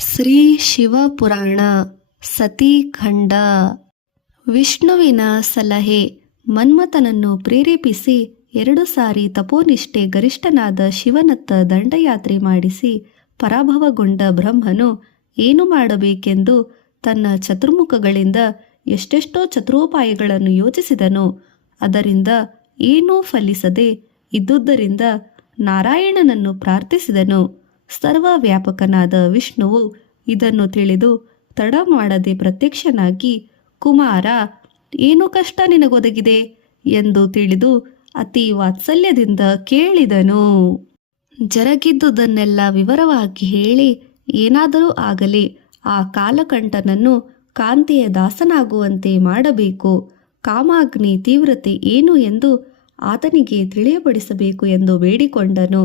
ಶ್ರೀ ಶಿವಪುರಾಣ ಸತೀಖಂಡ. ವಿಷ್ಣುವಿನ ಸಲಹೆ. ಮನ್ಮಥನನ್ನು ಪ್ರೇರೇಪಿಸಿ 2 ಸಾರಿ ತಪೋನಿಷ್ಠೆ ಗರಿಷ್ಠನಾದ ಶಿವನತ್ತ ದಂಡಯಾತ್ರೆ ಮಾಡಿಸಿ ಪರಾಭವಗೊಂಡ ಬ್ರಹ್ಮನು ಏನು ಮಾಡಬೇಕೆಂದು ತನ್ನ ಚತುರ್ಮುಖಗಳಿಂದ ಎಷ್ಟೆಷ್ಟೋ ಚತುರೋಪಾಯಗಳನ್ನು ಯೋಚಿಸಿದನು. ಅದರಿಂದ ಏನೂ ಫಲಿಸದೆ ಇದ್ದುದರಿಂದ ನಾರಾಯಣನನ್ನು ಪ್ರಾರ್ಥಿಸಿದನು. ಸರ್ವವ್ಯಾಪಕನಾದ ವಿಷ್ಣುವು ಇದನ್ನು ತಿಳಿದು ತಡ ಮಾಡದೆ ಪ್ರತ್ಯಕ್ಷನಾಗಿ, ಕುಮಾರ, ಏನು ಕಷ್ಟ ನಿನಗೊದಗಿದೆ ಎಂದು ತಿಳಿದು ಅತಿ ವಾತ್ಸಲ್ಯದಿಂದ ಕೇಳಿದನು. ಜರಗಿದ್ದುದನ್ನೆಲ್ಲ ವಿವರವಾಗಿ ಹೇಳಿ, ಏನಾದರೂ ಆಗಲಿ ಆ ಕಾಲಕಂಠನನ್ನು ಕಾಂತಿಯ ದಾಸನಾಗುವಂತೆ ಮಾಡಬೇಕು, ಕಾಮಾಗ್ನಿ ತೀವ್ರತೆ ಏನು ಎಂದು ಆತನಿಗೆ ತಿಳಿಯಪಡಿಸಬೇಕು ಎಂದು ಬೇಡಿಕೊಂಡನು.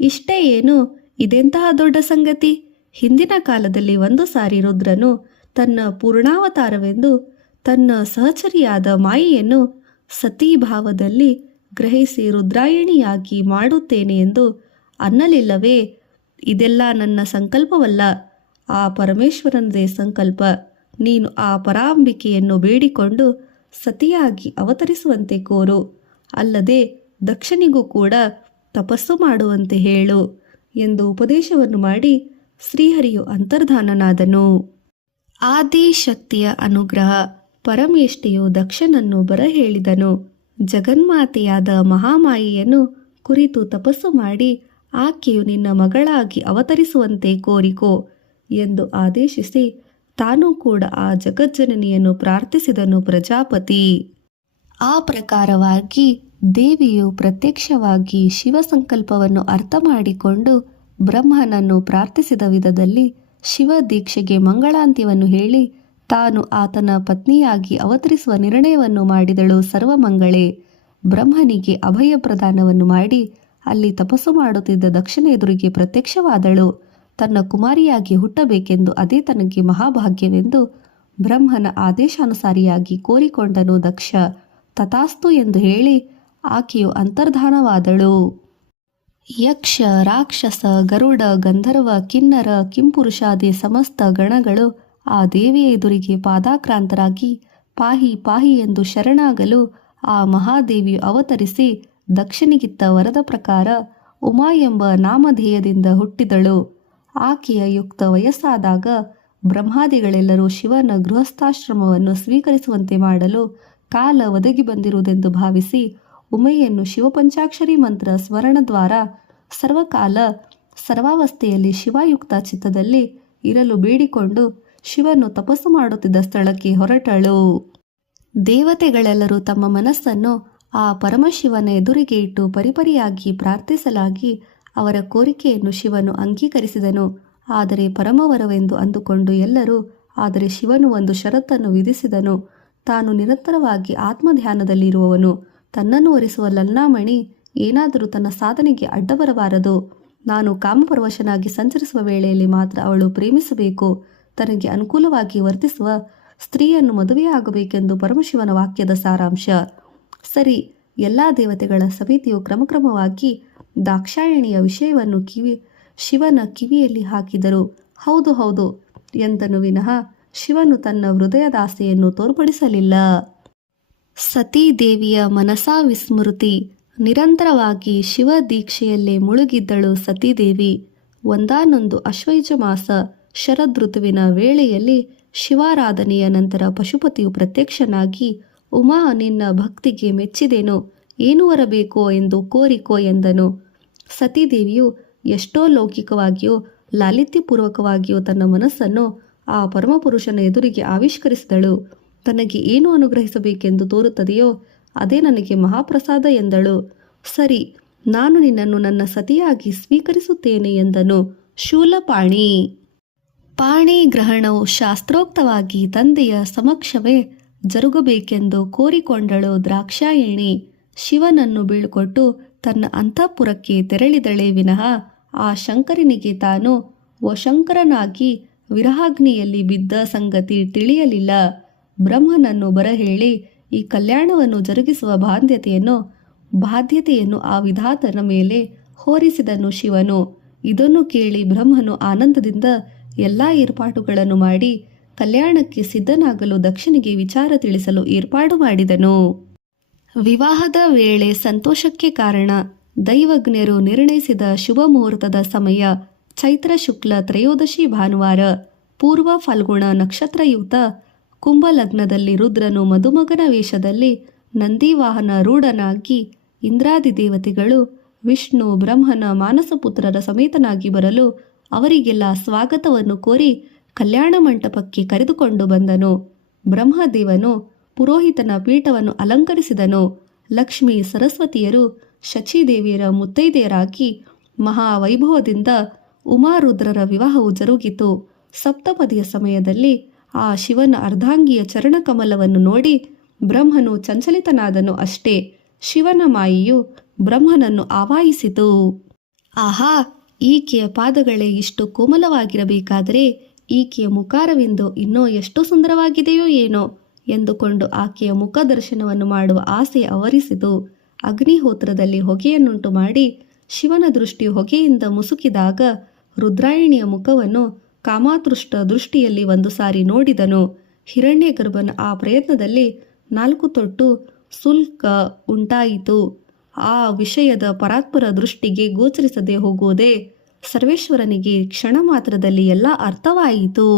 ಇಷ್ಟೇ ಏನು, ಇದೆಂತಹ ದೊಡ್ಡ ಸಂಗತಿ? ಹಿಂದಿನ ಕಾಲದಲ್ಲಿ 1 ಸಾರಿ ರುದ್ರನು ತನ್ನ ಪೂರ್ಣಾವತಾರವೆಂದು ತನ್ನ ಸಹಚರಿಯಾದ ಮಾಯೆಯನ್ನು ಸತೀಭಾವದಲ್ಲಿ ಗ್ರಹಿಸಿ ರುದ್ರಾಯಣಿಯಾಗಿ ಮಾಡುತ್ತೇನೆ ಎಂದು ಅನ್ನಲಿಲ್ಲವೇ? ಇದೆಲ್ಲ ನನ್ನ ಸಂಕಲ್ಪವಲ್ಲ, ಆ ಪರಮೇಶ್ವರನದೇ ಸಂಕಲ್ಪ. ನೀನು ಆ ಪರಾಂಬಿಕೆಯನ್ನು ಬೇಡಿಕೊಂಡು ಸತಿಯಾಗಿ ಅವತರಿಸುವಂತೆ ಕೋರು, ಅಲ್ಲದೆ ದಕ್ಷನಿಗೂ ಕೂಡ ತಪಸ್ಸು ಮಾಡುವಂತೆ ಹೇಳು ಎಂದು ಉಪದೇಶವನ್ನು ಮಾಡಿ ಶ್ರೀಹರಿಯು ಅಂತರ್ಧಾನನಾದನು. ಆದಿಶಕ್ತಿಯ ಅನುಗ್ರಹ. ಪರಮೇಷ್ಠಿಯು ದಕ್ಷನನ್ನು ಬರಹೇಳಿದನು. ಜಗನ್ಮಾತೆಯಾದ ಮಹಾಮಾಯೆಯನ್ನು ಕುರಿತು ತಪಸ್ಸು ಮಾಡಿ ಆಕೆಯು ನಿನ್ನ ಮಗಳಾಗಿ ಅವತರಿಸುವಂತೆ ಕೋರಿಕೋ ಎಂದು ಆದೇಶಿಸಿ ತಾನೂ ಕೂಡ ಆ ಜಗಜ್ಜನನಿಯನ್ನು ಪ್ರಾರ್ಥಿಸಿದನು ಪ್ರಜಾಪತಿ. ಆ ಪ್ರಕಾರವಾಗಿ ದೇವಿಯು ಪ್ರತ್ಯಕ್ಷವಾಗಿ ಶಿವ ಸಂಕಲ್ಪವನ್ನು ಅರ್ಥ ಮಾಡಿಕೊಂಡು ಬ್ರಹ್ಮನನ್ನು ಪ್ರಾರ್ಥಿಸಿದ ವಿಧದಲ್ಲಿ ಶಿವ ದೀಕ್ಷೆಗೆ ಮಂಗಳಾಂತ್ಯವನ್ನು ಹೇಳಿ ತಾನು ಆತನ ಪತ್ನಿಯಾಗಿ ಅವತರಿಸುವ ನಿರ್ಣಯವನ್ನು ಮಾಡಿದಳು. ಸರ್ವಮಂಗಳೇ. ಬ್ರಹ್ಮನಿಗೆ ಅಭಯ ಪ್ರದಾನವನ್ನು ಮಾಡಿ ಅಲ್ಲಿ ತಪಸ್ಸು ಮಾಡುತ್ತಿದ್ದ ದಕ್ಷನ ಎದುರಿಗೆ ಪ್ರತ್ಯಕ್ಷವಾದಳು. ತನ್ನ ಕುಮಾರಿಯಾಗಿ ಹುಟ್ಟಬೇಕೆಂದು ಅದೇ ತನಗೆ ಮಹಾಭಾಗ್ಯವೆಂದು ಬ್ರಹ್ಮನ ಆದೇಶಾನುಸಾರಿಯಾಗಿ ಕೋರಿಕೊಂಡನು ದಕ್ಷ. ತಥಾಸ್ತು ಎಂದು ಹೇಳಿ ಆಕೆಯು ಅಂತರ್ಧಾನವಾದಳು. ಯಕ್ಷ, ರಾಕ್ಷಸ, ಗರುಡ, ಗಂಧರ್ವ, ಕಿನ್ನರ, ಕಿಂಪುರುಷಾದಿ ಸಮಸ್ತ ಗಣಗಳು ಆ ದೇವಿಯ ಎದುರಿಗೆ ಪಾದಾಕ್ರಾಂತರಾಗಿ ಪಾಹಿ ಪಾಹಿ ಎಂದು ಶರಣಾಗಲು ಆ ಮಹಾದೇವಿಯು ಅವತರಿಸಿ ದಕ್ಷನಿಗಿತ್ತ ವರದ ಪ್ರಕಾರ ಉಮಾ ಎಂಬ ನಾಮಧೇಯದಿಂದ ಹುಟ್ಟಿದಳು. ಆಕೆಯ ಯುಕ್ತ ವಯಸ್ಸಾದಾಗ ಬ್ರಹ್ಮಾದಿಗಳೆಲ್ಲರೂ ಶಿವನ ಗೃಹಸ್ಥಾಶ್ರಮವನ್ನು ಸ್ವೀಕರಿಸುವಂತೆ ಮಾಡಲು ಕಾಲ ಒದಗಿ ಬಂದಿರುವುದೆಂದು ಭಾವಿಸಿ ಉಮೆಯನ್ನು ಶಿವಪಂಚಾಕ್ಷರಿ ಮಂತ್ರ ಸ್ಮರಣದ್ವಾರ ಸರ್ವಕಾಲ ಸರ್ವಾವಸ್ಥೆಯಲ್ಲಿ ಶಿವಾಯುಕ್ತ ಚಿತ್ತದಲ್ಲಿ ಇರಲು ಬೇಡಿಕೊಂಡು ಶಿವನು ತಪಸ್ಸು ಮಾಡುತ್ತಿದ್ದ ಸ್ಥಳಕ್ಕೆ ಹೊರಟಳು. ದೇವತೆಗಳೆಲ್ಲರೂ ತಮ್ಮ ಮನಸ್ಸನ್ನು ಆ ಪರಮಶಿವನ ಎದುರಿಗೆ ಇಟ್ಟು ಪರಿಪರಿಯಾಗಿ ಪ್ರಾರ್ಥಿಸಲಾಗಿ ಅವರ ಕೋರಿಕೆಯನ್ನು ಶಿವನು ಅಂಗೀಕರಿಸಿದನು. ಆದರೆ ಪರಮವರವೆಂದು ಅಂದುಕೊಂಡು ಎಲ್ಲರೂ, ಆದರೆ ಶಿವನು ಒಂದು ಷರತ್ತನ್ನು ವಿಧಿಸಿದನು. ತಾನು ನಿರಂತರವಾಗಿ ಆತ್ಮಧ್ಯಾನದಲ್ಲಿರುವವನು, ತನ್ನನ್ನು ಒರೆಸುವ ಲಲ್ಲಾಮಣಿ ಏನಾದರೂ ತನ್ನ ಸಾಧನೆಗೆ ಅಡ್ಡಬರಬಾರದು. ನಾನು ಕಾಮಪರವಶನಾಗಿ ಸಂಚರಿಸುವ ವೇಳೆಯಲ್ಲಿ ಮಾತ್ರ ಅವಳು ಪ್ರೇಮಿಸಬೇಕು. ತನಗೆ ಅನುಕೂಲವಾಗಿ ವರ್ತಿಸುವ ಸ್ತ್ರೀಯನ್ನು ಮದುವೆಯಾಗಬೇಕೆಂದು ಪರಮಶಿವನ ವಾಕ್ಯದ ಸಾರಾಂಶ. ಸರಿ, ಎಲ್ಲ ದೇವತೆಗಳ ಸಮಿತಿಯು ಕ್ರಮಕ್ರಮವಾಗಿ ದಾಕ್ಷಾಯಣಿಯ ವಿಷಯವನ್ನು ಶಿವನ ಕಿವಿಯಲ್ಲಿ ಹಾಕಿದರು. ಹೌದು ಹೌದು ಎಂದನು ವಿನಃ ಶಿವನು ತನ್ನ ಹೃದಯದಾಸೆಯನ್ನು ತೋರ್ಪಡಿಸಲಿಲ್ಲ. ಸತೀದೇವಿಯ ಮನಸಾ ವಿಸ್ಮೃತಿ. ನಿರಂತರವಾಗಿ ಶಿವ ದೀಕ್ಷೆಯಲ್ಲೇ ಮುಳುಗಿದ್ದಳು ಸತೀದೇವಿ. ಒಂದಾನೊಂದು ಅಶ್ವಯುಜ ಮಾಸ ಶರದೃತುವಿನ ವೇಳೆಯಲ್ಲಿ ಶಿವಾರಾಧನೆಯ ನಂತರ ಪಶುಪತಿಯು ಪ್ರತ್ಯಕ್ಷನಾಗಿ, ಉಮಾ, ನಿನ್ನ ಭಕ್ತಿಗೆ ಮೆಚ್ಚಿದೆನು, ಏನು ವರಬೇಕೋ ಎಂದು ಕೋರಿಕೋ ಎಂದನು. ಸತೀದೇವಿಯು ಎಷ್ಟೋ ಲೌಕಿಕವಾಗಿಯೂ ಲಾಲಿತ್ಯಪೂರ್ವಕವಾಗಿಯೂ ತನ್ನ ಮನಸ್ಸನ್ನು ಆ ಪರಮಪುರುಷನ ಎದುರಿಗೆ ಆವಿಷ್ಕರಿಸಿದಳು. ತನಗೆ ಏನು ಅನುಗ್ರಹಿಸಬೇಕೆಂದು ತೋರುತ್ತದೆಯೋ ಅದೇ ನನಗೆ ಮಹಾಪ್ರಸಾದ ಎಂದಳು. ಸರಿ, ನಾನು ನಿನ್ನನ್ನು ನನ್ನ ಸತಿಯಾಗಿ ಸ್ವೀಕರಿಸುತ್ತೇನೆ ಎಂದನು ಶೂಲಪಾಣಿ. ಪಾಣಿ ಗ್ರಹಣವು ಶಾಸ್ತ್ರೋಕ್ತವಾಗಿ ತಂದೆಯ ಸಮಕ್ಷವೇ ಜರುಗಬೇಕೆಂದು ಕೋರಿಕೊಂಡಳು ದ್ರಾಕ್ಷಾಯಣಿ. ಶಿವನನ್ನು ಬೀಳ್ಕೊಟ್ಟು ತನ್ನ ಅಂತಃಪುರಕ್ಕೆ ತೆರಳಿದಳೇ ವಿನಃ ಆ ಶಂಕರನಿಗೆ ತಾನು ವಶಂಕರನಾಗಿ ವಿರಹಾಗ್ನಿಯಲ್ಲಿ ಬಿದ್ದ ಸಂಗತಿ ತಿಳಿಯಲಿಲ್ಲ. ಬ್ರಹ್ಮನನ್ನು ಬರಹೇಳಿ ಈ ಕಲ್ಯಾಣವನ್ನು ಜರುಗಿಸುವ ಬಾಧ್ಯತೆಯನ್ನು ಆ ವಿಧಾತನ ಮೇಲೆ ಹೊರಿಸಿದನು ಶಿವನು. ಇದನ್ನು ಕೇಳಿ ಬ್ರಹ್ಮನು ಆನಂದದಿಂದ ಎಲ್ಲ ಏರ್ಪಾಡುಗಳನ್ನು ಮಾಡಿ ಕಲ್ಯಾಣಕ್ಕೆ ಸಿದ್ಧನಾಗಲು ದಕ್ಷನಿಗೆ ವಿಚಾರ ತಿಳಿಸಲು ಏರ್ಪಾಡು ಮಾಡಿದನು. ವಿವಾಹದ ವೇಳೆ ಸಂತೋಷಕ್ಕೆ ಕಾರಣ ದೈವಜ್ಞರು ನಿರ್ಣಯಿಸಿದ ಶುಭ ಮುಹೂರ್ತದ ಸಮಯ ಚೈತ್ರ ಶುಕ್ಲ ತ್ರಯೋದಶಿ ಭಾನುವಾರ, ಪೂರ್ವ ಫಲ್ಗುಣ ನಕ್ಷತ್ರಯುಕ್ತ ಕುಂಭ ಲಗ್ನದಲ್ಲಿ ರುದ್ರನು ಮದುಮಗನ ವೇಷದಲ್ಲಿ ನಂದಿವಾಹನ ರೂಢನಾಗಿ ಇಂದ್ರಾದಿ ದೇವತೆಗಳು ವಿಷ್ಣು ಬ್ರಹ್ಮನ ಮಾನಸಪುತ್ರರ ಸಮೇತನಾಗಿ ಬರಲು ಅವರಿಗೆಲ್ಲ ಸ್ವಾಗತವನ್ನು ಕೋರಿ ಕಲ್ಯಾಣ ಮಂಟಪಕ್ಕೆ ಕರೆದುಕೊಂಡು ಬಂದನು. ಬ್ರಹ್ಮದೇವನು ಪುರೋಹಿತನ ಪೀಠವನ್ನು ಅಲಂಕರಿಸಿದನು. ಲಕ್ಷ್ಮೀ ಸರಸ್ವತಿಯರು ಶಚೀದೇವಿಯರ ಮುತ್ತೈದೆಯರಾಗಿ ಮಹಾವೈಭವದಿಂದ ಉಮಾರುದ್ರರ ವಿವಾಹವು ಜರುಗಿತು. ಸಪ್ತಪದಿಯ ಸಮಯದಲ್ಲಿ ಆ ಶಿವನ ಅರ್ಧಾಂಗಿಯ ಚರಣಕಮಲವನ್ನು ನೋಡಿ ಬ್ರಹ್ಮನು ಚಂಚಲಿತನಾದನು. ಅಷ್ಟೇ, ಶಿವನ ಮಾಯೆಯು ಬ್ರಹ್ಮನನ್ನು ಆವಾಹಿಸಿತು. ಆಹಾ, ಈಕೆಯ ಪಾದಗಳೇ ಇಷ್ಟು ಕೋಮಲವಾಗಿರಬೇಕಾದರೆ ಈಕೆಯ ಮುಖಾರವಿಂದು ಇನ್ನೂ ಎಷ್ಟು ಸುಂದರವಾಗಿದೆಯೋ ಏನೋ ಎಂದುಕೊಂಡು ಆಕೆಯ ಮುಖ ದರ್ಶನವನ್ನು ಮಾಡುವ ಆಸೆ ಆವರಿಸಿತು. ಅಗ್ನಿಹೋತ್ರದಲ್ಲಿ ಹೊಗೆಯನ್ನುಂಟು ಮಾಡಿ ಶಿವನ ದೃಷ್ಟಿ ಹೊಗೆಯಿಂದ ಮುಸುಕಿದಾಗ ರುದ್ರಾಯಣಿಯ ಮುಖವನ್ನು ಕಾಮಾತೃಷ್ಟ ದೃಷ್ಟಿಯಲ್ಲಿ ಒಂದು ಸಾರಿ ನೋಡಿದನು. ಹಿರಣ್ಯಗರ್ಭನ ಆ ಪ್ರಯತ್ನದಲ್ಲಿ 4 ತೊಟ್ಟು ಶುಲ್ಕ ಉಂಟಾಯಿತು. ಆ ವಿಷಯದ ಪರಾತ್ಪರ ದೃಷ್ಟಿಗೆ ಗೋಚರಿಸದೆ ಹೋಗುವುದೇ ಸರ್ವೇಶ್ವರನಿಗೆ ಕ್ಷಣ ಮಾತ್ರದಲ್ಲಿ ಎಲ್ಲ ಅರ್ಥವಾಯಿತು.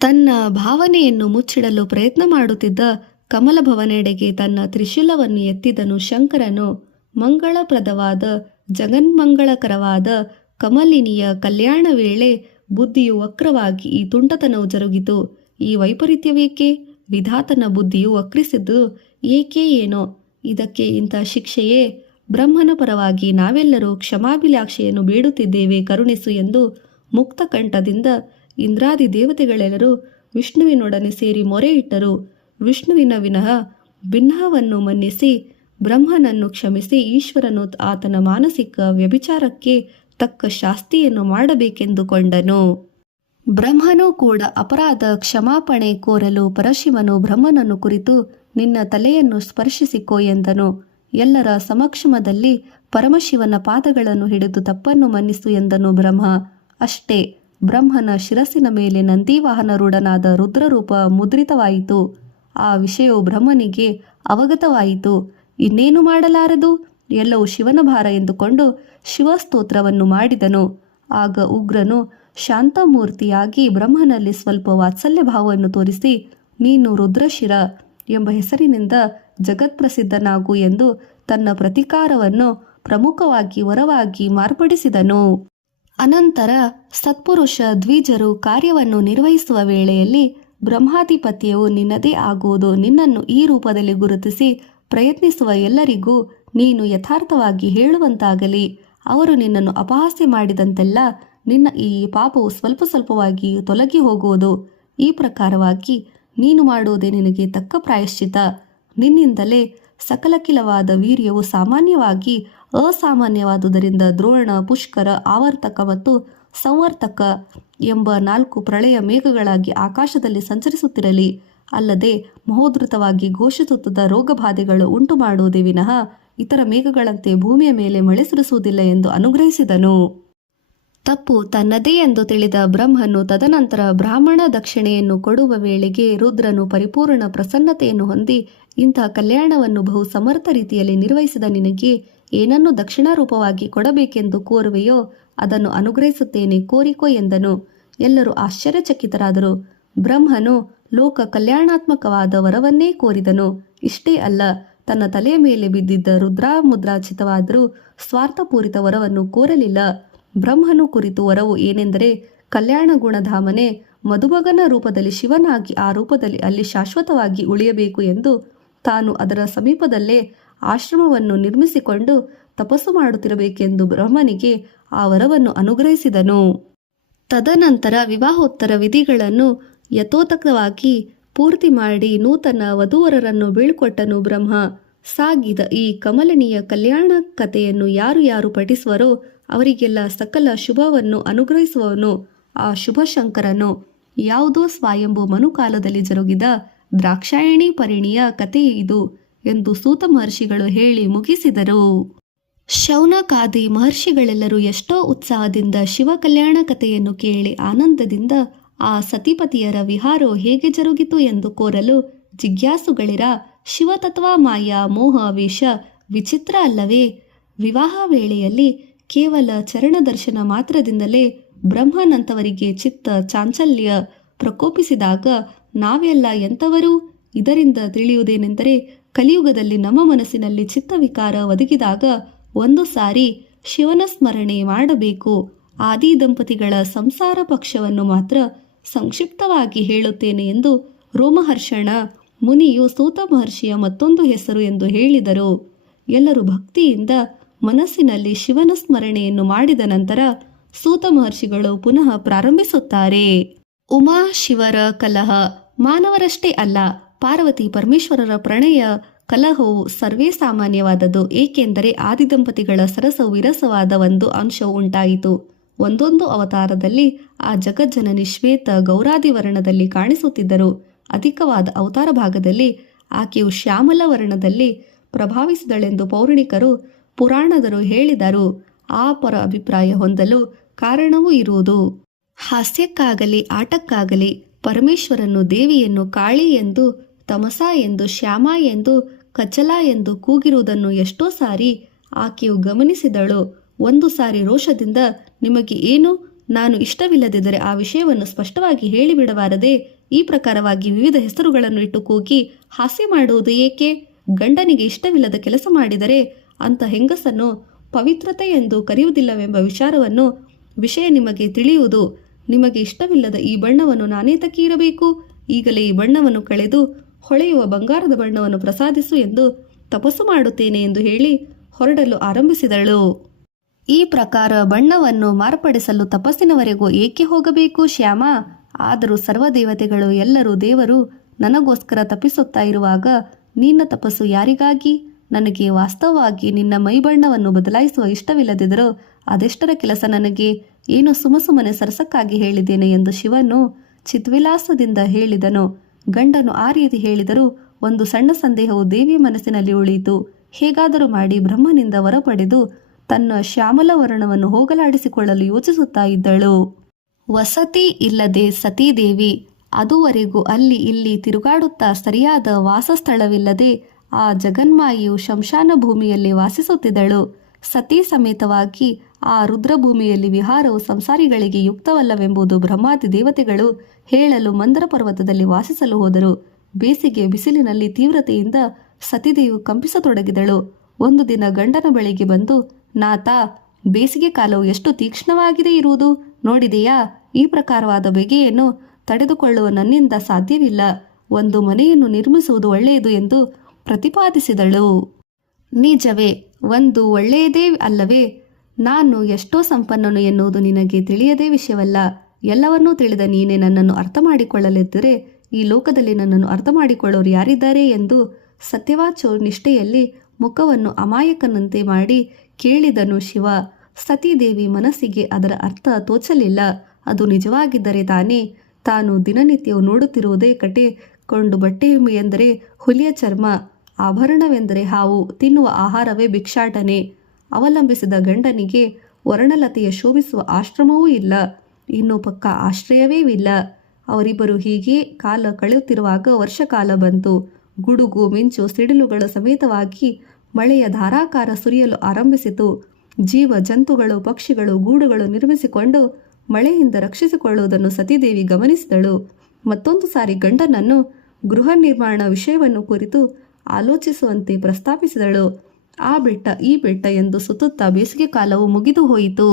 ತನ್ನ ಭಾವನೆಯನ್ನು ಮುಚ್ಚಿಡಲು ಪ್ರಯತ್ನ ಮಾಡುತ್ತಿದ್ದ ಕಮಲಭವನೆಡೆಗೆ ತನ್ನ ತ್ರಿಶೂಲವನ್ನು ಎತ್ತಿದನು ಶಂಕರನು. ಮಂಗಳಪ್ರದವಾದ ಜಗನ್ಮಂಗಳಕರವಾದ ಕಮಲಿನಿಯ ಕಲ್ಯಾಣ ವೇಳೆ ಬುದ್ಧಿಯು ವಕ್ರವಾಗಿ ಈ ತುಂಟತನವು ಜರುಗಿತು. ಈ ವೈಪರೀತ್ಯವೇಕೆ? ವಿಧಾತನ ಬುದ್ಧಿಯು ವಕ್ರಿಸಿದ್ದು ಏಕೆ ಏನೋ? ಇದಕ್ಕೆ ಇಂಥ ಶಿಕ್ಷೆಯೇ? ಬ್ರಹ್ಮನ ಪರವಾಗಿ ನಾವೆಲ್ಲರೂ ಕ್ಷಮಾಭಿಲಾಷೆಯನ್ನು ಬೇಡುತ್ತಿದ್ದೇವೆ, ಕರುಣಿಸು ಎಂದು ಮುಕ್ತ ಕಂಠದಿಂದ ಇಂದ್ರಾದಿ ದೇವತೆಗಳೆಲ್ಲರೂ ವಿಷ್ಣುವಿನೊಡನೆ ಸೇರಿ ಮೊರೆ ಇಟ್ಟರು. ವಿಷ್ಣುವಿನ ವಿನಃ ಭಿನ್ನವನ್ನು ಮನ್ನಿಸಿ ಬ್ರಹ್ಮನನ್ನು ಕ್ಷಮಿಸಿ ಈಶ್ವರನು ಆತನ ಮಾನಸಿಕ ವ್ಯಭಿಚಾರಕ್ಕೆ ತಕ್ಕ ಶಾಸ್ತಿಯನ್ನು ಮಾಡಬೇಕೆಂದುಕೊಂಡನು. ಬ್ರಹ್ಮನೂ ಕೂಡ ಅಪರಾಧ ಕ್ಷಮಾಪಣೆ ಕೋರಲು ಪರಶಿವನು ಬ್ರಹ್ಮನನ್ನು ಕುರಿತು ನಿನ್ನ ತಲೆಯನ್ನು ಸ್ಪರ್ಶಿಸಿಕೋ ಎಂದನು. ಎಲ್ಲರ ಸಮಕ್ಷಮದಲ್ಲಿ ಪರಮಶಿವನ ಪಾದಗಳನ್ನು ಹಿಡಿದು ತಪ್ಪನ್ನು ಮನ್ನಿಸು ಎಂದನು ಬ್ರಹ್ಮ. ಅಷ್ಟೇ, ಬ್ರಹ್ಮನ ಶಿರಸ್ಸಿನ ಮೇಲೆ ನಂದಿವಾಹನರೂಢನಾದ ರುದ್ರರೂಪ ಮುದ್ರಿತವಾಯಿತು. ಆ ವಿಷಯವು ಬ್ರಹ್ಮನಿಗೆ ಅವಗತವಾಯಿತು. ಇನ್ನೇನು ಮಾಡಲಾರದು, ಎಲ್ಲವೂ ಶಿವನ ಭಾರ ಎಂದುಕೊಂಡು ಶಿವಸ್ತೋತ್ರವನ್ನು ಮಾಡಿದನು. ಆಗ ಉಗ್ರನು ಶಾಂತಮೂರ್ತಿಯಾಗಿ ಬ್ರಹ್ಮನಲ್ಲಿ ಸ್ವಲ್ಪ ವಾತ್ಸಲ್ಯ ಭಾವವನ್ನು ತೋರಿಸಿ, ನೀನು ರುದ್ರಶಿರ ಎಂಬ ಹೆಸರಿನಿಂದ ಜಗತ್ಪ್ರಸಿದ್ಧನಾಗು ಎಂದು ತನ್ನ ಪ್ರತಿಕಾರವನ್ನು ಪ್ರಮುಖವಾಗಿ ವರವಾಗಿ ಮಾರ್ಪಡಿಸಿದನು. ಅನಂತರ ಸತ್ಪುರುಷ ದ್ವಿಜರು ಕಾರ್ಯವನ್ನು ನಿರ್ವಹಿಸುವ ವೇಳೆಯಲ್ಲಿ ಬ್ರಹ್ಮಾಧಿಪತ್ಯವು ನಿನ್ನದೇ ಆಗುವುದು. ನಿನ್ನನ್ನು ಈ ರೂಪದಲ್ಲಿ ಗುರುತಿಸಿ ಪ್ರಯತ್ನಿಸುವ ಎಲ್ಲರಿಗೂ ನೀನು ಯಥಾರ್ಥವಾಗಿ ಹೇಳುವಂತಾಗಲಿ. ಅವರು ನಿನ್ನನ್ನು ಅಪಹಾಸ್ಯ ಮಾಡಿದಂತೆಲ್ಲ ನಿನ್ನ ಈ ಪಾಪವು ಸ್ವಲ್ಪ ಸ್ವಲ್ಪವಾಗಿ ತೊಲಗಿ ಹೋಗುವುದು. ಈ ಪ್ರಕಾರವಾಗಿ ನೀನು ಮಾಡುವುದೇ ನಿನಗೆ ತಕ್ಕ ಪ್ರಾಯಶ್ಚಿತ. ನಿನ್ನಿಂದಲೇ ಸಕಲಕಿಲವಾದ ವೀರ್ಯವು ಸಾಮಾನ್ಯವಾಗಿ ಅಸಾಮಾನ್ಯವಾದುದರಿಂದ ದ್ರೋಣ, ಪುಷ್ಕರ, ಆವರ್ತಕ ಮತ್ತು ಸಂವರ್ತಕ ಎಂಬ 4 ಪ್ರಳಯ ಮೇಘಗಳಾಗಿ ಆಕಾಶದಲ್ಲಿ ಸಂಚರಿಸುತ್ತಿರಲಿ. ಅಲ್ಲದೆ ಮಹೋಧೃತವಾಗಿ ಘೋಷಿಸುತ್ತಿದ್ದ ರೋಗಬಾಧೆಗಳು ಉಂಟು ಮಾಡುವುದೇ ವಿನಃ ಇತರ ಮೇಘಗಳಂತೆ ಭೂಮಿಯ ಮೇಲೆ ಮಳೆ ಸುರಿಸುವುದಿಲ್ಲ ಎಂದು ಅನುಗ್ರಹಿಸಿದನು. ತಪ್ಪು ತನ್ನದೇ ಎಂದು ತಿಳಿದ ಬ್ರಹ್ಮನು ತದನಂತರ ಬ್ರಾಹ್ಮಣ ದಕ್ಷಿಣೆಯನ್ನು ಕೊಡುವ ವೇಳೆಗೆ ರುದ್ರನು ಪರಿಪೂರ್ಣ ಪ್ರಸನ್ನತೆಯನ್ನು ಹೊಂದಿ, ಇಂಥ ಕಲ್ಯಾಣವನ್ನು ಬಹು ಸಮರ್ಥ ರೀತಿಯಲ್ಲಿ ನಿರ್ವಹಿಸಿದ ನಿನಗೆ ಏನನ್ನು ದಕ್ಷಿಣ ರೂಪವಾಗಿ ಕೊಡಬೇಕೆಂದು ಕೋರುವೆಯೋ ಅದನ್ನು ಅನುಗ್ರಹಿಸುತ್ತೇನೆ, ಕೋರಿಕೋ ಎಂದನು. ಎಲ್ಲರೂ ಆಶ್ಚರ್ಯಚಕಿತರಾದರು. ಬ್ರಹ್ಮನು ಲೋಕ ಕಲ್ಯಾಣಾತ್ಮಕವಾದ ವರವನ್ನೇ ಕೋರಿದನು. ಇಷ್ಟೇ ಅಲ್ಲ, ತನ್ನ ತಲೆಯ ಮೇಲೆ ಬಿದ್ದಿದ್ದ ರುದ್ರಾಮುದ್ರಾಚಿತವಾದರೂ ಸ್ವಾರ್ಥಪೂರಿತ ವರವನ್ನು ಕೋರಲಿಲ್ಲ. ಬ್ರಹ್ಮನು ಕುರಿತು ವರವು ಏನೆಂದರೆ, ಕಲ್ಯಾಣ ಗುಣಧಾಮನೆ ಮದುಮಗನ ರೂಪದಲ್ಲಿ ಶಿವನಾಗಿ ಆ ರೂಪದಲ್ಲಿ ಅಲ್ಲಿ ಶಾಶ್ವತವಾಗಿ ಉಳಿಯಬೇಕು ಎಂದು ತಾನು ಅದರ ಸಮೀಪದಲ್ಲೇ ಆಶ್ರಮವನ್ನು ನಿರ್ಮಿಸಿಕೊಂಡು ತಪಸ್ಸು ಮಾಡುತ್ತಿರಬೇಕೆಂದು ಬ್ರಹ್ಮನಿಗೆ ಆ ವರವನ್ನು ಅನುಗ್ರಹಿಸಿದನು. ತದನಂತರ ವಿವಾಹೋತ್ತರ ವಿಧಿಗಳನ್ನು ಯಥೋಕ್ತವಾಗಿ ಪೂರ್ತಿ ಮಾಡಿ ನೂತನ ವಧೂವರರನ್ನು ಬೀಳ್ಕೊಟ್ಟನು ಬ್ರಹ್ಮ. ಸಾಗಿದ ಈ ಕಮಲನೀಯ ಕಲ್ಯಾಣ ಕಥೆಯನ್ನು ಯಾರು ಯಾರು ಪಠಿಸುವರೋ ಅವರಿಗೆಲ್ಲ ಸಕಲ ಶುಭವನ್ನು ಅನುಗ್ರಹಿಸುವವನು ಆ ಶುಭಶಂಕರನು. ಯಾವುದೋ ಸ್ವಯಂಭೂ ಮನುಕಾಲದಲ್ಲಿ ಜರುಗಿದ ದ್ರಾಕ್ಷಾಯಣಿ ಪರಿಣಿಯ ಕಥೆ ಇದು ಎಂದು ಸೂತ ಮಹರ್ಷಿಗಳು ಹೇಳಿ ಮುಗಿಸಿದರು. ಶೌನಕಾದಿ ಮಹರ್ಷಿಗಳೆಲ್ಲರೂ ಎಷ್ಟೋ ಉತ್ಸಾಹದಿಂದ ಶಿವ ಕಲ್ಯಾಣ ಕಥೆಯನ್ನು ಕೇಳಿ ಆನಂದದಿಂದ ಆ ಸತಿಪತಿಯರ ವಿಹಾರವು ಹೇಗೆ ಜರುಗಿತು ಎಂದು ಕೋರಲು ಜಿಜ್ಞಾಸುಗಳಿರ. ಶಿವತತ್ವ ಮಾಯಾ ಮೋಹ ವೇಷ ವಿಚಿತ್ರ ಅಲ್ಲವೇ? ವಿವಾಹ ವೇಳೆಯಲ್ಲಿ ಕೇವಲ ಚರಣ ದರ್ಶನ ಮಾತ್ರದಿಂದಲೇ ಬ್ರಹ್ಮನಂತವರಿಗೆ ಚಿತ್ತ ಚಾಂಚಲ್ಯ ಪ್ರಕೋಪಿಸಿದಾಗ ನಾವೆಲ್ಲ ಎಂಥವರು? ಇದರಿಂದ ತಿಳಿಯುವುದೇನೆಂದರೆ, ಕಲಿಯುಗದಲ್ಲಿ ನಮ್ಮ ಮನಸ್ಸಿನಲ್ಲಿ ಚಿತ್ತವಿಕಾರ ಒದಗಿದಾಗ ಒಂದು ಸಾರಿ ಶಿವನ ಸ್ಮರಣೆ ಮಾಡಬೇಕು. ಆದಿ ದಂಪತಿಗಳ ಸಂಸಾರ ಪಕ್ಷವನ್ನು ಮಾತ್ರ ಸಂಕ್ಷಿಪ್ತವಾಗಿ ಹೇಳುತ್ತೇನೆ ಎಂದು ರೋಮಹರ್ಷಣ ಮುನಿಯು ಸೂತ ಮಹರ್ಷಿಯ ಮತ್ತೊಂದು ಹೆಸರು ಎಂದು ಹೇಳಿದರು. ಎಲ್ಲರೂ ಭಕ್ತಿಯಿಂದ ಮನಸ್ಸಿನಲ್ಲಿ ಶಿವನ ಸ್ಮರಣೆಯನ್ನು ಮಾಡಿದ ನಂತರ ಸೂತ ಮಹರ್ಷಿಗಳು ಪುನಃ ಪ್ರಾರಂಭಿಸುತ್ತಾರೆ. ಉಮಾ ಶಿವರ ಕಲಹ ಮಾನವರಷ್ಟೇ ಅಲ್ಲ, ಪಾರ್ವತಿ ಪರಮೇಶ್ವರರ ಪ್ರಣಯ ಕಲಹವು ಸರ್ವೇ ಸಾಮಾನ್ಯವಾದದ್ದು. ಏಕೆಂದರೆ ಆದಿದಂಪತಿಗಳ ಸರಸವು ವಿರಸವಾದ ಒಂದು ಅಂಶವು ಉಂಟಾಯಿತು. ಒಂದೊಂದು ಅವತಾರದಲ್ಲಿ ಆ ಜಗಜ್ಜನನಿ ಶ್ವೇತ ಗೌರಾದಿ ವರ್ಣದಲ್ಲಿ ಕಾಣಿಸುತ್ತಿದ್ದರು. ಅಧಿಕವಾದ ಅವತಾರ ಭಾಗದಲ್ಲಿ ಆಕೆಯು ಶ್ಯಾಮಲ ವರ್ಣದಲ್ಲಿ ಪ್ರಭಾವಿಸಿದಳೆಂದು ಪೌರಾಣಿಕರು ಪುರಾಣದರು ಹೇಳಿದರು. ಆ ಪರ ಅಭಿಪ್ರಾಯ ಹೊಂದಲು ಕಾರಣವೂ ಇರುವುದು. ಹಾಸ್ಯಕ್ಕಾಗಲಿ ಆಟಕ್ಕಾಗಲಿ ಪರಮೇಶ್ವರನು ದೇವಿಯನ್ನು ಕಾಳಿ ಎಂದು, ತಮಸ ಎಂದು, ಶ್ಯಾಮ ಎಂದು, ಕಚ್ಚಲ ಎಂದು ಕೂಗಿರುವುದನ್ನು ಎಷ್ಟೋ ಸಾರಿ ಆಕೆಯು ಗಮನಿಸಿದಳು. ಒಂದು ಸಾರಿ ರೋಷದಿಂದ, ನಿಮಗೆ ಏನು, ನಾನು ಇಷ್ಟವಿಲ್ಲದಿದ್ದರೆ ಆ ವಿಷಯವನ್ನು ಸ್ಪಷ್ಟವಾಗಿ ಹೇಳಿಬಿಡಬಾರದೆ? ಈ ಪ್ರಕಾರವಾಗಿ ವಿವಿಧ ಹೆಸರುಗಳನ್ನು ಇಟ್ಟು ಕೂಗಿ ಹಾಸ್ಯ ಮಾಡುವುದು ಏಕೆ? ಗಂಡನಿಗೆ ಇಷ್ಟವಿಲ್ಲದ ಕೆಲಸ ಮಾಡಿದರೆ ಅಂಥ ಹೆಂಗಸನ್ನು ಪವಿತ್ರತೆ ಎಂದು ಕರೆಯುವುದಿಲ್ಲವೆಂಬ ವಿಷಯ ನಿಮಗೆ ತಿಳಿಯುವುದು. ನಿಮಗೆ ಇಷ್ಟವಿಲ್ಲದ ಈ ಬಣ್ಣವನ್ನು ನಾನೇತಕ್ಕೆ ಇರಬೇಕು? ಈಗಲೇ ಈ ಬಣ್ಣವನ್ನು ಕಳೆದು ಹೊಳೆಯುವ ಬಂಗಾರದ ಬಣ್ಣವನ್ನು ಪ್ರಸಾದಿಸು ಎಂದು ತಪಸ್ಸು ಮಾಡುತ್ತೇನೆ ಎಂದು ಹೇಳಿ ಹೊರಡಲು ಆರಂಭಿಸಿದಳು. ಈ ಪ್ರಕಾರ ಬಣ್ಣವನ್ನು ಮಾರ್ಪಡಿಸಲು ತಪಸ್ಸಿನವರೆಗೂ ಏಕೆ ಹೋಗಬೇಕು ಶ್ಯಾಮ? ಆದರೂ ಸರ್ವದೇವತೆಗಳು ಎಲ್ಲರೂ ದೇವರು ನನಗೋಸ್ಕರ ತಪ್ಪಿಸುತ್ತಾ ಇರುವಾಗ ನಿನ್ನ ತಪಸ್ಸು ಯಾರಿಗಾಗಿ? ನನಗೆ ವಾಸ್ತವವಾಗಿ ನಿನ್ನ ಮೈಬಣ್ಣವನ್ನು ಬದಲಾಯಿಸುವ ಇಷ್ಟವಿಲ್ಲದಿದ್ದರೂ ಅದೆಷ್ಟರ ಕೆಲಸ ನನಗೆ? ಏನು ಸುಮ್ಮನೆ ಸರಸಕ್ಕಾಗಿ ಹೇಳಿದ್ದೇನೆ ಎಂದು ಶಿವನು ಚಿದ್ವಿಲಾಸದಿಂದ ಹೇಳಿದನು. ಗಂಡನು ಆ ರೀತಿ ಹೇಳಿದರೂ ಒಂದು ಸಣ್ಣ ಸಂದೇಹವು ದೇವಿಯ ಮನಸ್ಸಿನಲ್ಲಿ ಉಳಿಯಿತು. ಹೇಗಾದರೂ ಮಾಡಿ ಬ್ರಹ್ಮನಿಂದ ವರ ಪಡೆದು ತನ್ನ ಶ್ಯಾಮಲ ವರ್ಣವನ್ನು ಹೋಗಲಾಡಿಸಿಕೊಳ್ಳಲು ಯೋಚಿಸುತ್ತಾ ಇದ್ದಳು. ವಸತಿ ಇಲ್ಲದೆ ಸತೀದೇವಿ ಅದುವರೆಗೂ ಅಲ್ಲಿ ಇಲ್ಲಿ ತಿರುಗಾಡುತ್ತಾ ಸರಿಯಾದ ವಾಸಸ್ಥಳವಿಲ್ಲದೆ ಆ ಜಗನ್ಮಾಯಿಯು ಶಂಶಾನ ಭೂಮಿಯಲ್ಲಿ ವಾಸಿಸುತ್ತಿದ್ದಳು. ಸತಿ ಸಮೇತವಾಗಿ ಆ ರುದ್ರಭೂಮಿಯಲ್ಲಿ ವಿಹಾರವು ಸಂಸಾರಿಗಳಿಗೆ ಯುಕ್ತವಲ್ಲವೆಂಬುದು ಬ್ರಹ್ಮಾದಿ ದೇವತೆಗಳು ಹೇಳಲು ಮಂದರ ಪರ್ವತದಲ್ಲಿ ವಾಸಿಸಲು ಹೋದರು. ಬೇಸಿಗೆ ಬಿಸಿಲಿನಲ್ಲಿ ತೀವ್ರತೆಯಿಂದ ಸತಿದೇವಿಯು ಕಂಪಿಸತೊಡಗಿದಳು. ಒಂದು ದಿನ ಗಂಡನ ಬಳಿಗೆ ಬಂದು, ನಾಥ, ಬೇಸಿಗೆ ಕಾಲವು ಎಷ್ಟು ತೀಕ್ಷ್ಣವಾಗಿದೆ ಇರುವುದು ನೋಡಿದೆಯಾ? ಈ ಪ್ರಕಾರವಾದ ಬೆಗೆಯನ್ನು ತಡೆದುಕೊಳ್ಳುವ ನನ್ನಿಂದ ಸಾಧ್ಯವಿಲ್ಲ. ಒಂದು ಮನೆಯನ್ನು ನಿರ್ಮಿಸುವುದು ಒಳ್ಳೆಯದು ಎಂದು ಪ್ರತಿಪಾದಿಸಿದಳು. ನಿಜವೇ, ಒಂದು ಒಳ್ಳೆಯದೇ ಅಲ್ಲವೇ? ನಾನು ಎಷ್ಟೋ ಸಂಪನ್ನನು ಎನ್ನುವುದು ನಿನಗೆ ತಿಳಿಯದೇ ವಿಷಯವಲ್ಲ. ಎಲ್ಲವನ್ನೂ ತಿಳಿದ ನೀನೇ ನನ್ನನ್ನು ಅರ್ಥ ಮಾಡಿಕೊಳ್ಳಲಿದ್ದರೆ ಈ ಲೋಕದಲ್ಲಿ ನನ್ನನ್ನು ಅರ್ಥ ಮಾಡಿಕೊಳ್ಳೋರು ಯಾರಿದ್ದಾರೆ ಎಂದು ಸತ್ಯವಾಚೋ ನಿಷ್ಠೆಯಲ್ಲಿ ಮುಖವನ್ನು ಅಮಾಯಕನಂತೆ ಮಾಡಿ ಕೇಳಿದನು ಶಿವ. ಸತೀದೇವಿ ಮನಸ್ಸಿಗೆ ಅದರ ಅರ್ಥ ತೋಚಲಿಲ್ಲ. ಅದು ನಿಜವಾಗಿದ್ದರೆ ತಾನೇ ತಾನು ದಿನನಿತ್ಯವೂ ನೋಡುತ್ತಿರುವುದೇ ಕಟ್ಟಿಕೊಂಡು ಬಟ್ಟೆ ಎಂದರೆ ಹುಲಿಯ ಚರ್ಮ, ಆಭರಣವೆಂದರೆ ಹಾವು, ತಿನ್ನುವ ಆಹಾರವೇ ಭಿಕ್ಷಾಟನೆ, ಅವಲಂಬಿಸಿದ ಗಂಡನಿಗೆ ವರ್ಣಲತೆಯ ಶೋಭಿಸುವ ಆಶ್ರಮವೂ ಇಲ್ಲ, ಇನ್ನು ಪಕ್ಕ ಆಶ್ರಯವೇ ಇಲ್ಲ. ಅವರಿಬ್ಬರು ಹೀಗೆ ಕಾಲ ಕಳೆಯುತ್ತಿರುವಾಗ ವರ್ಷಕಾಲ ಬಂತು. ಗುಡುಗು ಮಿಂಚು ಸಿಡಿಲುಗಳ ಸಮೇತವಾಗಿ ಮಳೆಯ ಧಾರಾಕಾರ ಸುರಿಯಲು ಆರಂಭಿಸಿತು. ಜೀವ ಜಂತುಗಳು ಪಕ್ಷಿಗಳು ಗೂಡುಗಳು ನಿರ್ಮಿಸಿಕೊಂಡು ಮಳೆಯಿಂದ ರಕ್ಷಿಸಿಕೊಳ್ಳುವುದನ್ನು ಸತೀದೇವಿ ಗಮನಿಸಿದಳು. ಮತ್ತೊಂದು ಸಾರಿ ಗಂಡನನ್ನು ಗೃಹ ನಿರ್ಮಾಣ ವಿಷಯವನ್ನು ಕುರಿತು ಆಲೋಚಿಸುವಂತೆ ಪ್ರಸ್ತಾಪಿಸಿದಳು. ಆ ಬೆಟ್ಟ ಈ ಬೆಟ್ಟ ಎಂದು ಸುತ್ತುತ್ತಾ ಬೇಸಿಗೆ ಕಾಲವು ಮುಗಿದು ಹೋಯಿತು.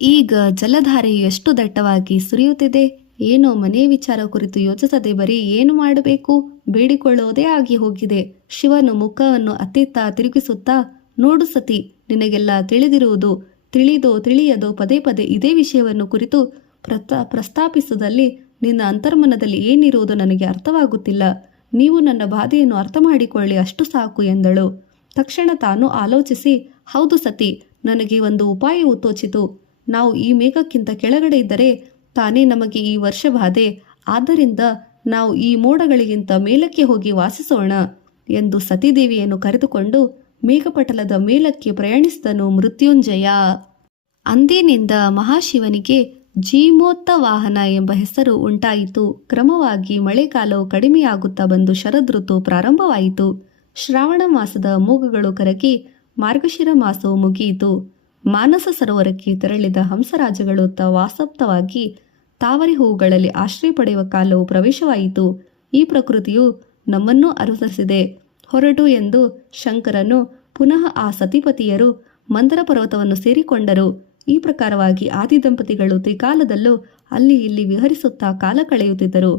ಈಗ ಜಲಧಾರೆಯು ಎಷ್ಟು ದಟ್ಟವಾಗಿ ಸುರಿಯುತ್ತಿದೆ. ಏನೋ ಮನೆ ವಿಚಾರ ಕುರಿತು ಯೋಚಿಸದೆ ಬರೀ ಏನು ಮಾಡಬೇಕು ಬೇಡಿಕೊಳ್ಳುವುದೇ ಆಗಿ ಹೋಗಿದೆ. ಶಿವನು ಮುಖವನ್ನು ಅತ್ತಿತ್ತ ತಿರುಗಿಸುತ್ತಾ, ನೋಡು ಸತಿ, ನಿನಗೆಲ್ಲ ತಿಳಿದಿರುವುದು, ತಿಳಿದೋ ತಿಳಿಯದೋ ಪದೇ ಪದೇ ಇದೇ ವಿಷಯವನ್ನು ಕುರಿತು ಪ್ರಸ್ತಾಪಿಸುವುದಲ್ಲಿ ನಿನ್ನ ಅಂತರ್ಮನದಲ್ಲಿ ಏನಿರುವುದು ನನಗೆ ಅರ್ಥವಾಗುತ್ತಿಲ್ಲ. ನೀವು ನನ್ನ ಬಾಧೆಯನ್ನು ಅರ್ಥ ಮಾಡಿಕೊಳ್ಳಿ, ಅಷ್ಟು ಸಾಕು ಎಂದಳು. ತಕ್ಷಣ ತಾನು ಆಲೋಚಿಸಿ, ಹೌದು ಸತಿ, ನನಗೆ ಒಂದು ಉಪಾಯವು ತೋಚಿತು. ನಾವು ಈ ಮೇಘಕ್ಕಿಂತ ಕೆಳಗಡೆ ಇದ್ದರೆ ತಾನೇ ನಮಗೆ ಈ ವರ್ಷ ಬಾಧೆ. ಆದ್ದರಿಂದ ನಾವು ಈ ಮೋಡಗಳಿಗಿಂತ ಮೇಲಕ್ಕೆ ಹೋಗಿ ವಾಸಿಸೋಣ ಎಂದು ಸತೀದೇವಿಯನ್ನು ಕರೆದುಕೊಂಡು ಮೇಘಪಟಲದ ಮೇಲಕ್ಕೆ ಪ್ರಯಾಣಿಸಿದನು ಮೃತ್ಯುಂಜಯ. ಅಂದಿನಿಂದ ಮಹಾಶಿವನಿಗೆ ಜೀಮೋತ್ತವಾಹನ ಎಂಬ ಹೆಸರು ಉಂಟಾಯಿತು. ಕ್ರಮವಾಗಿ ಮಳೆಗಾಲವು ಕಡಿಮೆಯಾಗುತ್ತಾ ಬಂದು ಶರದೃತು ಪ್ರಾರಂಭವಾಯಿತು. ಶ್ರಾವಣ ಮಾಸದ ಮೂಗಗಳು ಕರಗಿ ಮಾರ್ಗಶಿರ ಮಾಸವು ಮುಗಿಯಿತು. ಮಾನಸ ಸರೋವರಕ್ಕೆ ತೆರಳಿದ ಹಂಸರಾಜಗಳು ವಾಸಪ್ತವಾಗಿ ತಾವರೆ ಹೂವುಗಳಲ್ಲಿ ಆಶ್ರಯ ಪಡೆಯುವ ಕಾಲವು ಪ್ರವೇಶವಾಯಿತು. ಈ ಪ್ರಕೃತಿಯು ನಮ್ಮನ್ನೂ ಅನುಸರಿಸಿದೆ ಹೊರಟು ಎಂದು ಶಂಕರನು ಪುನಃ ಆ ಸತಿಪತಿಯರು ಮಂದರ ಪರ್ವತವನ್ನು ಸೇರಿಕೊಂಡರು. ಈ ಪ್ರಕಾರವಾಗಿ ಆದಿ ದಂಪತಿಗಳು ತ್ರಿಕಾಲದಲ್ಲೂ ಅಲ್ಲಿ ಇಲ್ಲಿ ವಿಹರಿಸುತ್ತಾ ಕಾಲ ಕಳೆಯುತ್ತಿದ್ದರು.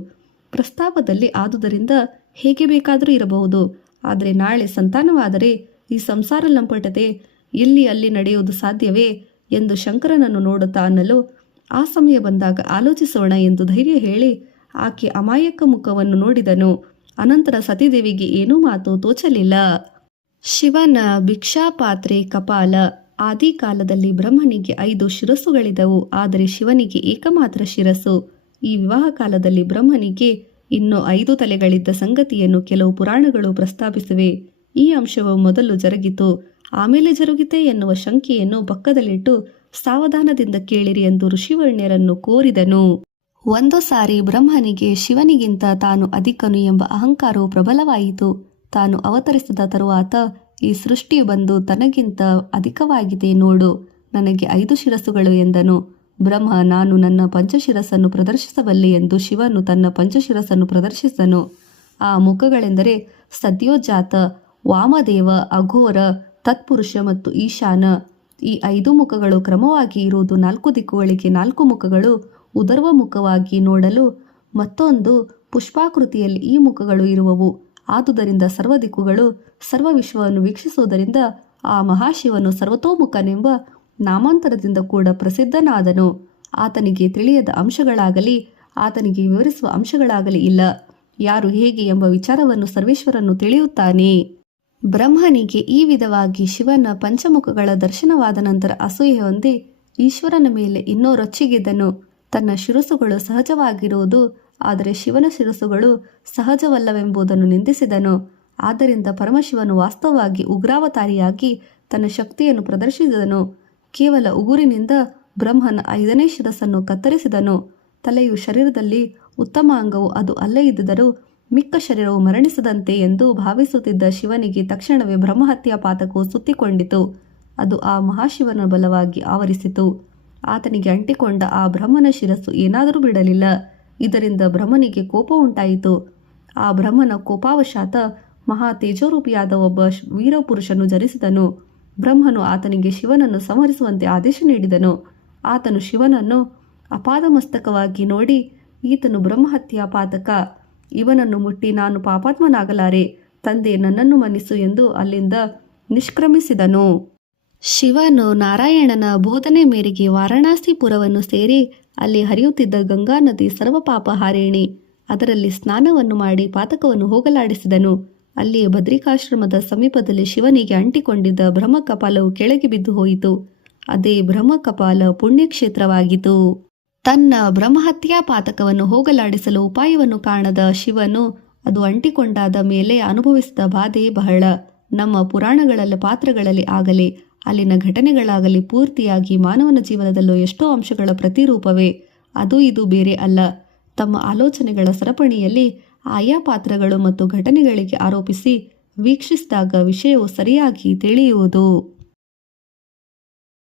ಪ್ರಸ್ತಾಪದಲ್ಲಿ ಆದುದರಿಂದ ಹೇಗೆ ಬೇಕಾದರೂ ಇರಬಹುದು, ಆದರೆ ನಾಳೆ ಸಂತಾನವಾದರೆ ಈ ಸಂಸಾರ ಲಂಪಟತೆ ಇಲ್ಲಿ ಅಲ್ಲಿ ನಡೆಯುವುದು ಸಾಧ್ಯವೇ ಎಂದು ಶಂಕರನನ್ನು ನೋಡುತ್ತಾ ಅನ್ನಲು, ಆ ಸಮಯ ಬಂದಾಗ ಆಲೋಚಿಸೋಣ ಎಂದು ಧೈರ್ಯ ಹೇಳಿ ಆಕೆ ಅಮಾಯಕ ಮುಖವನ್ನು ನೋಡಿದನು. ಅನಂತರ ಸತೀದೇವಿಗೆ ಏನೂ ಮಾತು ತೋಚಲಿಲ್ಲ. ಶಿವನ ಭಿಕ್ಷಾಪಾತ್ರೆ ಕಪಾಲ. ಆದಿಕಾಲದಲ್ಲಿ ಬ್ರಹ್ಮನಿಗೆ 5 ಶಿರಸ್ಸುಗಳಿದ್ದವು, ಆದರೆ ಶಿವನಿಗೆ ಏಕಮಾತ್ರ ಶಿರಸ್ಸು. ಈ ವಿವಾಹ ಕಾಲದಲ್ಲಿ ಬ್ರಹ್ಮನಿಗೆ ಇನ್ನೂ 5 ತಲೆಗಳಿದ್ದ ಸಂಗತಿಯನ್ನು ಕೆಲವು ಪುರಾಣಗಳು ಪ್ರಸ್ತಾಪಿಸಿವೆ. ಈ ಅಂಶವು ಮೊದಲು ಜರುಗಿತು, ಆಮೇಲೆ ಜರುಗಿದೆ ಎನ್ನುವ ಶಂಕೆಯನ್ನು ಪಕ್ಕದಲ್ಲಿಟ್ಟು ಸಾವಧಾನದಿಂದ ಕೇಳಿರಿ ಎಂದು ಋಷಿವರ್ಣ್ಯರನ್ನು ಕೋರಿದನು. ಒಂದು ಸಾರಿ ಬ್ರಹ್ಮನಿಗೆ ಶಿವನಿಗಿಂತ ತಾನು ಅಧಿಕನು ಎಂಬ ಅಹಂಕಾರವು ಪ್ರಬಲವಾಯಿತು. ತಾನು ಅವತರಿಸಿದ ತರುవాత ಈ ಸೃಷ್ಟಿಯು ಬಂದು ತನಗಿಂತ ಅಧಿಕವಾಗಿದೆ ನೋಡು, ನನಗೆ 5 ಶಿರಸ್ಸುಗಳು ಎಂದನು. ಬ್ರಹ್ಮ, ನಾನು ನನ್ನ ಪಂಚಶಿರಸ್ಸನ್ನು ಪ್ರದರ್ಶಿಸಬಲ್ಲೆ ಎಂದು ಶಿವನು ತನ್ನ ಪಂಚಶಿರಸ್ಸನ್ನು ಪ್ರದರ್ಶಿಸಿದನು. ಆ ಮುಖಗಳೆಂದರೆ ಸದ್ಯೋಜಾತ, ವಾಮದೇವ, ಅಘೋರ, ತತ್ಪುರುಷ ಮತ್ತು ಈಶಾನ. ಈ 5 ಮುಖಗಳು ಕ್ರಮವಾಗಿ ಇರುವುದು 4 ದಿಕ್ಕುಗಳಿಗೆ 4 ಮುಖಗಳು ಉದರ್ವ ಮುಖವಾಗಿ ನೋಡಲು, ಮತ್ತೊಂದು ಪುಷ್ಪಾಕೃತಿಯಲ್ಲಿ ಈ ಮುಖಗಳು ಇರುವವು. ಆದುದರಿಂದ ಸರ್ವ ದಿಕ್ಕುಗಳು ಸರ್ವ ವಿಶ್ವವನ್ನು ವೀಕ್ಷಿಸುವುದರಿಂದ ಆ ಮಹಾಶಿವನು ಸರ್ವತೋಮುಖನೆಂಬ ನಾಮಾಂತರದಿಂದ ಕೂಡ ಪ್ರಸಿದ್ಧನಾದನು. ಆತನಿಗೆ ತಿಳಿಯದ ಅಂಶಗಳಾಗಲಿ ಆತನಿಗೆ ವಿವರಿಸುವ ಅಂಶಗಳಾಗಲಿ ಇಲ್ಲ. ಯಾರು ಹೇಗೆ ಎಂಬ ವಿಚಾರವನ್ನು ಸರ್ವೇಶ್ವರನು ತಿಳಿಯುತ್ತಾನೆ. ಬ್ರಹ್ಮನಿಗೆ ಈ ವಿಧವಾಗಿ ಶಿವನ ಪಂಚಮುಖಗಳ ದರ್ಶನವಾದ ನಂತರ ಅಸೂಯೆ ಹೊಂದಿ ಈಶ್ವರನ ಮೇಲೆ ಇನ್ನೂ ರೊಚ್ಚಿಗೆದ್ದನು. ತನ್ನ ಶಿರಸ್ಸುಗಳು ಸಹಜವಾಗಿರುವುದು, ಆದರೆ ಶಿವನ ಶಿರಸ್ಸುಗಳು ಸಹಜವಲ್ಲವೆಂಬುದನ್ನು ನಿಂದಿಸಿದನು. ಆದ್ದರಿಂದ ಪರಮಶಿವನು ವಾಸ್ತವವಾಗಿ ಉಗ್ರಾವತಾರಿಯಾಗಿ ತನ್ನ ಶಕ್ತಿಯನ್ನು ಪ್ರದರ್ಶಿಸಿದನು. ಕೇವಲ ಉಗುರಿನಿಂದ ಬ್ರಹ್ಮನ 5ನೇ ಶಿರಸ್ಸನ್ನು ಕತ್ತರಿಸಿದನು. ತಲೆಯು ಶರೀರದಲ್ಲಿ ಉತ್ತಮ ಅಂಗವು ಅದು ಅಲ್ಲೇ ಇದ್ದರೂ ಮಿಕ್ಕ ಶರೀರವು ಮರಣಿಸದಂತೆ ಎಂದು ಭಾವಿಸುತ್ತಿದ್ದ ಶಿವನಿಗೆ ತಕ್ಷಣವೇ ಬ್ರಹ್ಮಹತ್ಯಾ ಪಾತಕವು ಸುತ್ತಿಕೊಂಡಿತು. ಅದು ಆ ಮಹಾಶಿವನ ಬಲವಾಗಿ ಆವರಿಸಿತು. ಆತನಿಗೆ ಅಂಟಿಕೊಂಡ ಆ ಬ್ರಹ್ಮನ ಶಿರಸ್ಸು ಏನಾದರೂ ಬಿಡಲಿಲ್ಲ. ಇದರಿಂದ ಬ್ರಹ್ಮನಿಗೆ ಕೋಪ ಉಂಟಾಯಿತು. ಆ ಬ್ರಹ್ಮನ ಕೋಪಾವಶಾತ ಮಹಾ ತೇಜೋರೂಪಿಯಾದ ಒಬ್ಬ ವೀರಪುರುಷನು ಜನಿಸಿದನು. ಬ್ರಹ್ಮನು ಆತನಿಗೆ ಶಿವನನ್ನು ಸಂಹರಿಸುವಂತೆ ಆದೇಶ ನೀಡಿದನು. ಆತನು ಶಿವನನ್ನು ಅಪಾದಮಸ್ತಕವಾಗಿ ನೋಡಿ, ಈತನು ಬ್ರಹ್ಮಹತ್ಯಾ ಪಾತಕ, ಇವನನ್ನು ಮುಟ್ಟಿ ನಾನು ಪಾಪಾತ್ಮನಾಗಲಾರೆ, ತಂದೆ ನನ್ನನ್ನು ಮನ್ನಿಸು ಎಂದು ಅಲ್ಲಿಂದ ನಿಷ್ಕ್ರಮಿಸಿದನು. ಶಿವನು ನಾರಾಯಣನ ಬೋಧನೆ ಮೇರೆಗೆ ವಾರಣಾಸಿಪುರವನ್ನು ಸೇರಿ ಅಲ್ಲಿ ಹರಿಯುತ್ತಿದ್ದ ಗಂಗಾ ನದಿ ಸರ್ವಪಾಪಹಾರಿಣಿ. ಅದರಲ್ಲಿ ಸ್ನಾನವನ್ನು ಮಾಡಿ ಪಾತಕವನ್ನು ಹೋಗಲಾಡಿಸಿದನು. ಅಲ್ಲಿ ಬದ್ರಿಕಾಶ್ರಮದ ಸಮೀಪದಲ್ಲಿ ಶಿವನಿಗೆ ಅಂಟಿಕೊಂಡಿದ್ದ ಬ್ರಹ್ಮಕಪಾಲವು ಕೆಳಗೆ ಬಿದ್ದು ಹೋಯಿತು. ಅದೇ ಬ್ರಹ್ಮಕಪಾಲ ಪುಣ್ಯಕ್ಷೇತ್ರವಾಗಿತ್ತು. ತನ್ನ ಬ್ರಹ್ಮಹತ್ಯಾ ಪಾತಕವನ್ನು ಹೋಗಲಾಡಿಸಲು ಉಪಾಯವನ್ನು ಕಾಣದ ಶಿವನು ಅದು ಅಂಟಿಕೊಂಡಾದ ಮೇಲೆ ಅನುಭವಿಸಿದ ಬಾಧೆ ಬಹಳ. ನಮ್ಮ ಪುರಾಣಗಳಲ್ಲಿ ಪಾತ್ರಗಳಲ್ಲಿ ಆಗಲಿ ಅಲ್ಲಿನ ಘಟನೆಗಳಾಗಲಿ ಪೂರ್ತಿಯಾಗಿ ಮಾನವನ ಜೀವನದಲ್ಲೂ ಎಷ್ಟೋ ಅಂಶಗಳ ಪ್ರತಿರೂಪವೇ. ಅದು ಇದು ಬೇರೆ ಅಲ್ಲ. ತಮ್ಮ ಆಲೋಚನೆಗಳ ಸರಪಣಿಯಲ್ಲಿ ಆಯಾ ಪಾತ್ರಗಳು ಮತ್ತು ಘಟನೆಗಳಿಗೆ ಆರೋಪಿಸಿ ವೀಕ್ಷಿಸಿದಾಗ ವಿಷಯವು ಸರಿಯಾಗಿ ತಿಳಿಯುವುದು.